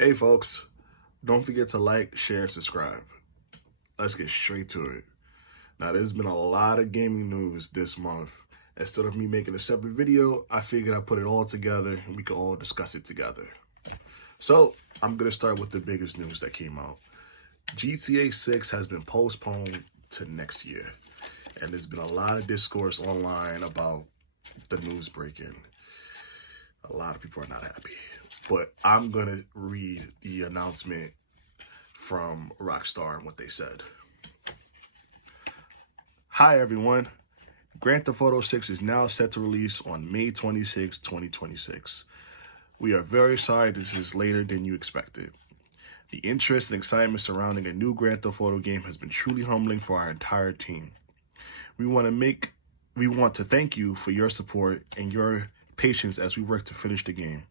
Hey folks, don't forget to like, share, and subscribe. Let's get straight to it. Now, there's been a lot of gaming news this month. Instead of me making a separate video, I figured I'd put it all together and we could all discuss it together. So, I'm going to start with the biggest news that came out. GTA 6 has been postponed to next year. And there's been a lot of discourse online about the news breaking. A lot of people are not happy. But I'm going to read the announcement from Rockstar and what they said. Hi everyone. Grand Theft Auto 6 is now set to release on May 26, 2026. We are very sorry this is later than you expected. The interest and excitement surrounding a new Grand Theft Auto game has been truly humbling for our entire team. We want to thank you for your support and your patience as we work to finish the game.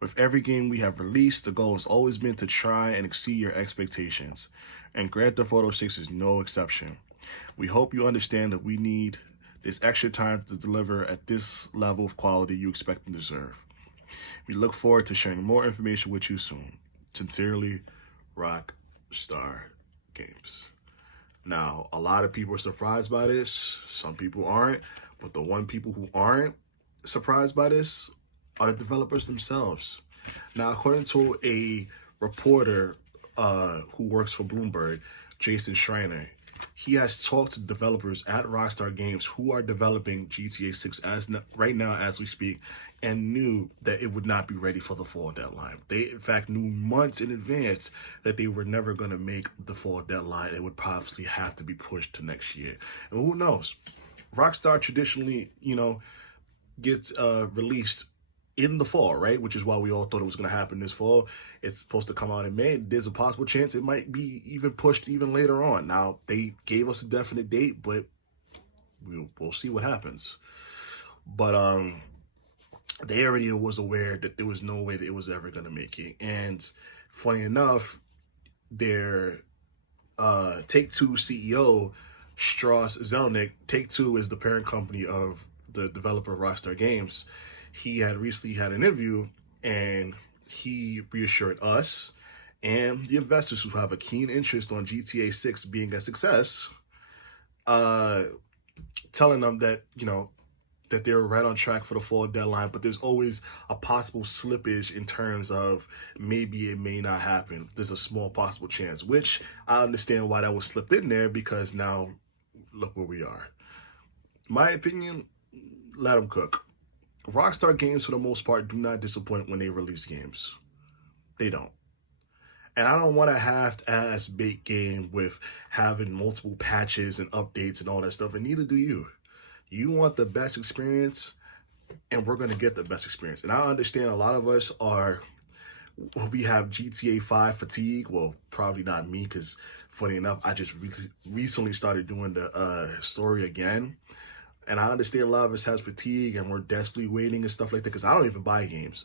With every game we have released, the goal has always been to try and exceed your expectations, and Grand Theft Auto 6 is no exception. We hope you understand that we need this extra time to deliver at this level of quality you expect and deserve. We look forward to sharing more information with you soon. Sincerely, Rockstar Games. Now, a lot of people are surprised by this. Some people aren't, but the one people who aren't surprised by this are the developers themselves. Now, according to a reporter who works for Bloomberg, Jason Schreiner, he has talked to developers at Rockstar Games who are developing GTA 6 right now as we speak, and knew that it would not be ready for the fall deadline. They, in fact, knew months in advance that they were never going to make the fall deadline. It would probably have to be pushed to next year. And who knows? Rockstar traditionally, gets released in the fall, right? Which is why we all thought it was going to happen this fall. It's supposed to come out in May. There's a possible chance it might be even pushed even later on. Now, they gave us a definite date, but we'll see what happens. But they already was aware that there was no way that it was ever going to make it. And funny enough, their Take-Two CEO, Strauss Zelnick, Take-Two is the parent company of the developer of Rockstar Games. He had recently had an interview, and he reassured us and the investors who have a keen interest on GTA 6 being a success, telling them that, that they're right on track for the fall deadline, but there's always a possible slippage in terms of maybe it may not happen. There's a small possible chance, which I understand why that was slipped in there, because now look where we are. My opinion, let them cook. Rockstar Games, for the most part, do not disappoint when they release games. They don't. And I don't want a half-ass baked game with having multiple patches and updates and all that stuff, and neither do you. You want the best experience, and we're going to get the best experience. And I understand a lot of us we have GTA 5 fatigue. Well, probably not me, because funny enough, I just recently started doing the story again. And I understand a lot of us has fatigue and we're desperately waiting and stuff like that, because I don't even buy games.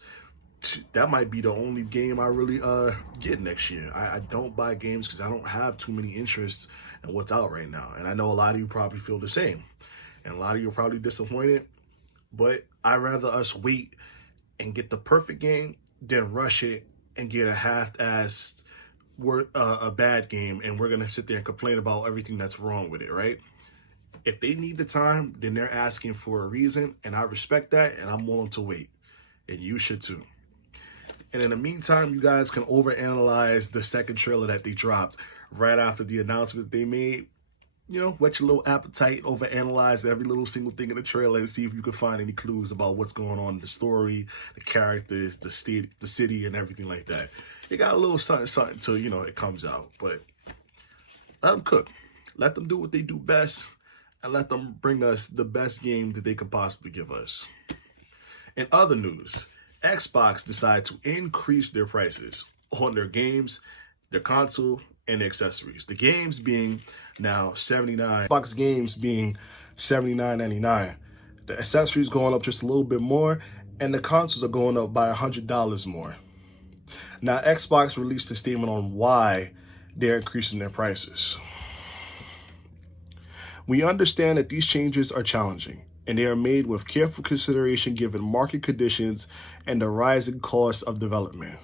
That might be the only game I really get next year. I don't buy games because I don't have too many interests in what's out right now. And I know a lot of you probably feel the same. And a lot of you are probably disappointed. But I'd rather us wait and get the perfect game than rush it and get a half-assed, a bad game, and we're going to sit there and complain about everything that's wrong with it, right? If they need the time, then they're asking for a reason, and I respect that, and I'm willing to wait. And you should too. And in the meantime, you guys can overanalyze the second trailer that they dropped right after the announcement they made. Whet your little appetite, overanalyze every little single thing in the trailer and see if you can find any clues about what's going on in the story, the characters, the city, and everything like that. It got a little something till, it comes out. But let them cook. Let them do what they do best. And let them bring us the best game that they could possibly give us. In other news, Xbox decided to increase their prices on their games, their console, and their accessories. The games being now $79. Xbox games being $79.99. The accessories going up just a little bit more, and the consoles are going up by $100 more. Now, Xbox released a statement on why they're increasing their prices. We understand that these changes are challenging, and they are made with careful consideration given market conditions and the rising cost of development.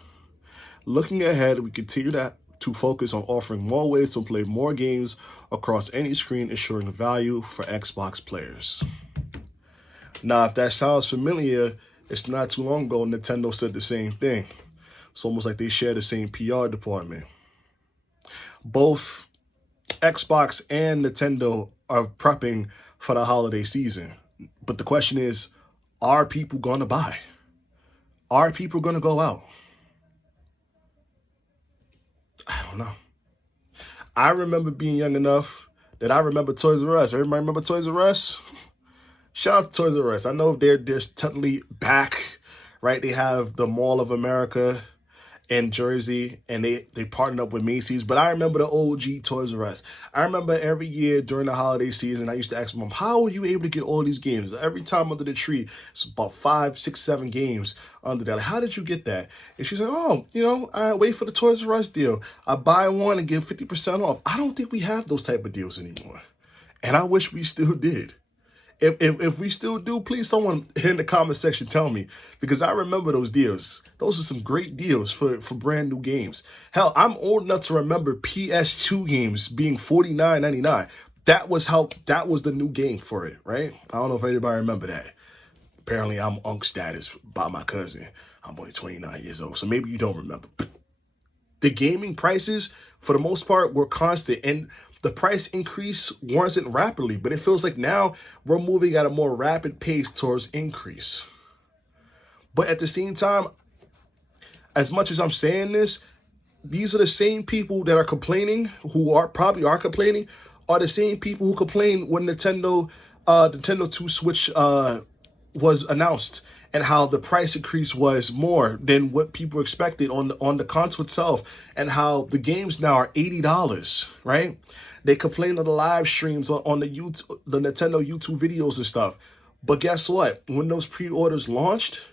Looking ahead, we continue to focus on offering more ways to play more games across any screen, ensuring value for Xbox players. Now, if that sounds familiar, it's not too long ago Nintendo said the same thing. It's almost like they share the same PR department. Both Xbox and Nintendo are prepping for the holiday season. But the question is, are people going to buy? Are people going to go out? I don't know. I remember being young enough that I remember Toys R Us. Everybody remember Toys R Us? Shout out to Toys R Us. I know they're totally back, right? They have the Mall of America in Jersey, and they partnered up with Macy's. But I remember the OG Toys R Us. I remember every year during the holiday season, I used to ask my mom, how were you able to get all these games? Every time under the tree, it's about 5, 6, 7 games under there. Like, how did you get that? And she's like, oh, I wait for the Toys R Us deal. I buy one and get 50% off. I don't think we have those type of deals anymore. And I wish we still did. If we still do, please someone in the comment section tell me, because I remember those deals. Those are some great deals for brand new games. Hell, I'm old enough to remember PS2 games being $49.99. That was the new game for it, right? I don't know if anybody remember that. Apparently, I'm unk status by my cousin. I'm only 29 years old, so maybe you don't remember. But the gaming prices, for the most part, were constant, and the price increase wasn't rapidly, but it feels like now we're moving at a more rapid pace towards increase. But at the same time, as much as I'm saying this, these are the same people that are complaining, who are complaining, are the same people who complained when Nintendo 2 Switch was announced, and how the price increase was more than what people expected on the console itself, and how the games now are $80, right? They complain on the live streams on the Nintendo YouTube videos and stuff. But guess what? When those pre-orders launched,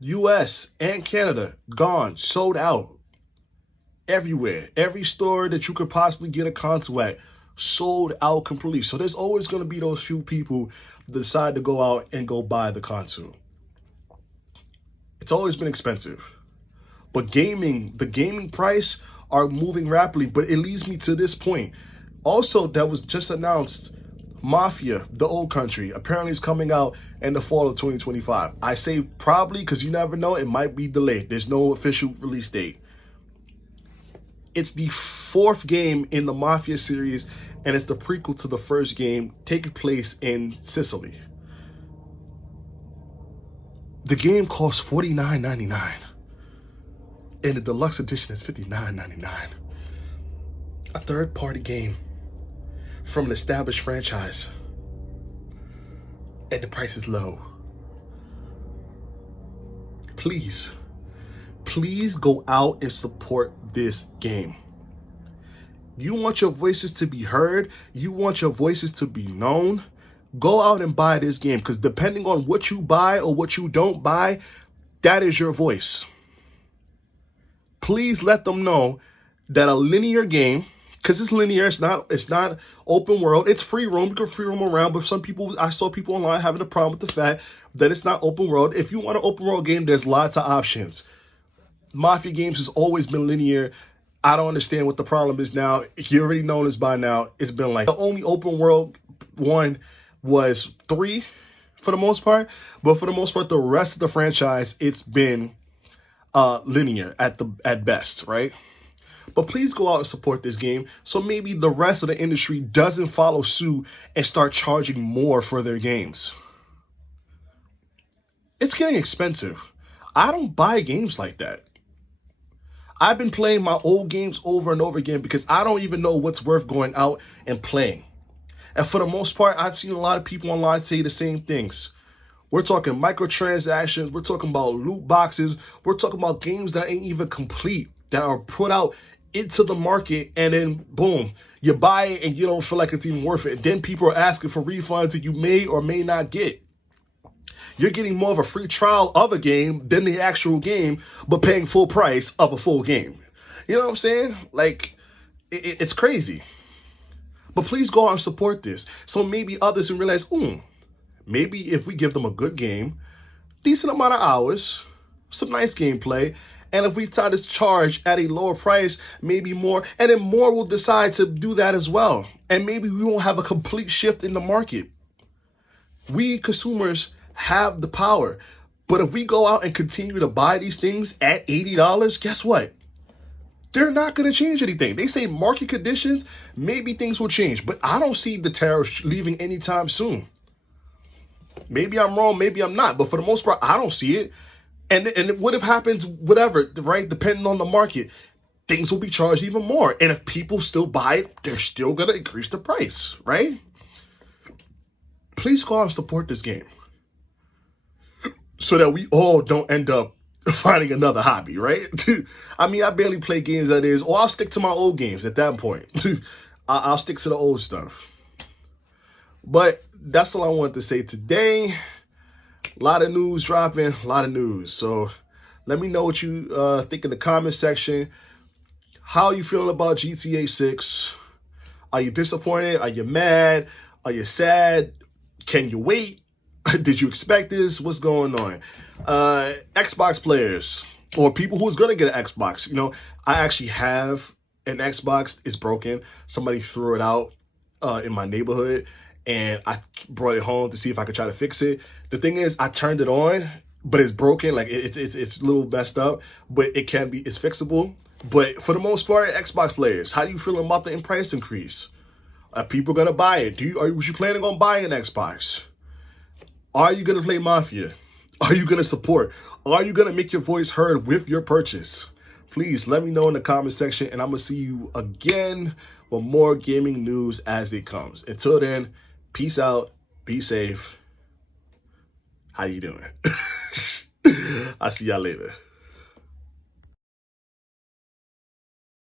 US and Canada, gone, sold out. Everywhere. Every store that you could possibly get a console at, sold out completely. So there's always going to be those few people that decide to go out and go buy the console. It's always been expensive. But the gaming price are moving rapidly. But it leads me to this point. Also, that was just announced, Mafia, the Old Country, apparently is coming out in the fall of 2025. I say probably because you never know. It might be delayed. There's no official release date. It's the 4th game in the Mafia series, and it's the prequel to the first game, taking place in Sicily. The game costs $49.99, and the deluxe edition is $59.99. A third-party game from an established franchise, and the price is low. Please go out and support this game. You want your voices to be heard, you want your voices to be known, go out and buy this game, because depending on what you buy or what you don't buy, that is your voice. Please let them know that a linear game, because it's linear, it's not open world, it's free roam, you can free roam around, but I saw people online having a problem with the fact that it's not open world. If you want an open world game, there's lots of options. Mafia games has always been linear. I don't understand what the problem is now. You already know this by now. It's been like the only open world one was 3 for the most part, but for the most part, the rest of the franchise, it's been linear at best, right? But please go out and support this game, so maybe the rest of the industry doesn't follow suit and start charging more for their games. It's getting expensive. I don't buy games like that. I've been playing my old games over and over again because I don't even know what's worth going out and playing. And for the most part, I've seen a lot of people online say the same things. We're talking microtransactions. We're talking about loot boxes. We're talking about games that ain't even complete, that are put out into the market, and then boom, you buy it and you don't feel like it's even worth it. And then people are asking for refunds that you may or may not get. You're getting more of a free trial of a game than the actual game, but paying full price of a full game. You know what I'm saying? Like, it's crazy. But please go out and support this, so maybe others can realize, maybe if we give them a good game, decent amount of hours, some nice gameplay, And if we try to charge at a lower price, maybe more, and then more will decide to do that as well. And maybe we won't have a complete shift in the market. We consumers have the power. But if we go out and continue to buy these things at $80, guess what? They're not going to change anything. They say market conditions, maybe things will change. But I don't see the tariffs leaving anytime soon. Maybe I'm wrong, maybe I'm not. But for the most part, I don't see it. And what if happens, whatever, right? Depending on the market, things will be charged even more. And if people still buy it, they're still going to increase the price, right? Please go out and support this game so that we all don't end up finding another hobby, right? I mean, I barely play games that is, or I'll stick to my old games at that point. I'll stick to the old stuff. But that's all I wanted to say today. A lot of news dropping, a lot of news. So let me know what you think in the comment section. How are you feeling about GTA 6? Are you disappointed? Are you mad? Are you sad? Can you wait? Did you expect this? What's going on? Xbox players or people who's going to get an Xbox. You know, I actually have an Xbox. It's broken. Somebody threw it out in my neighborhood, and I brought it home to see if I could try to fix it. The thing is, I turned it on, but it's broken. Like it's a little messed up, but it's fixable. But for the most part, Xbox players, how do you feel about the price increase? Are people gonna buy it? Are you planning on buying an Xbox? Are you gonna play Mafia? Are you gonna support? Are you gonna make your voice heard with your purchase? Please let me know in the comment section, and I'm gonna see you again with more gaming news as it comes. Until then, peace out, be safe. How you doing? I'll see y'all later.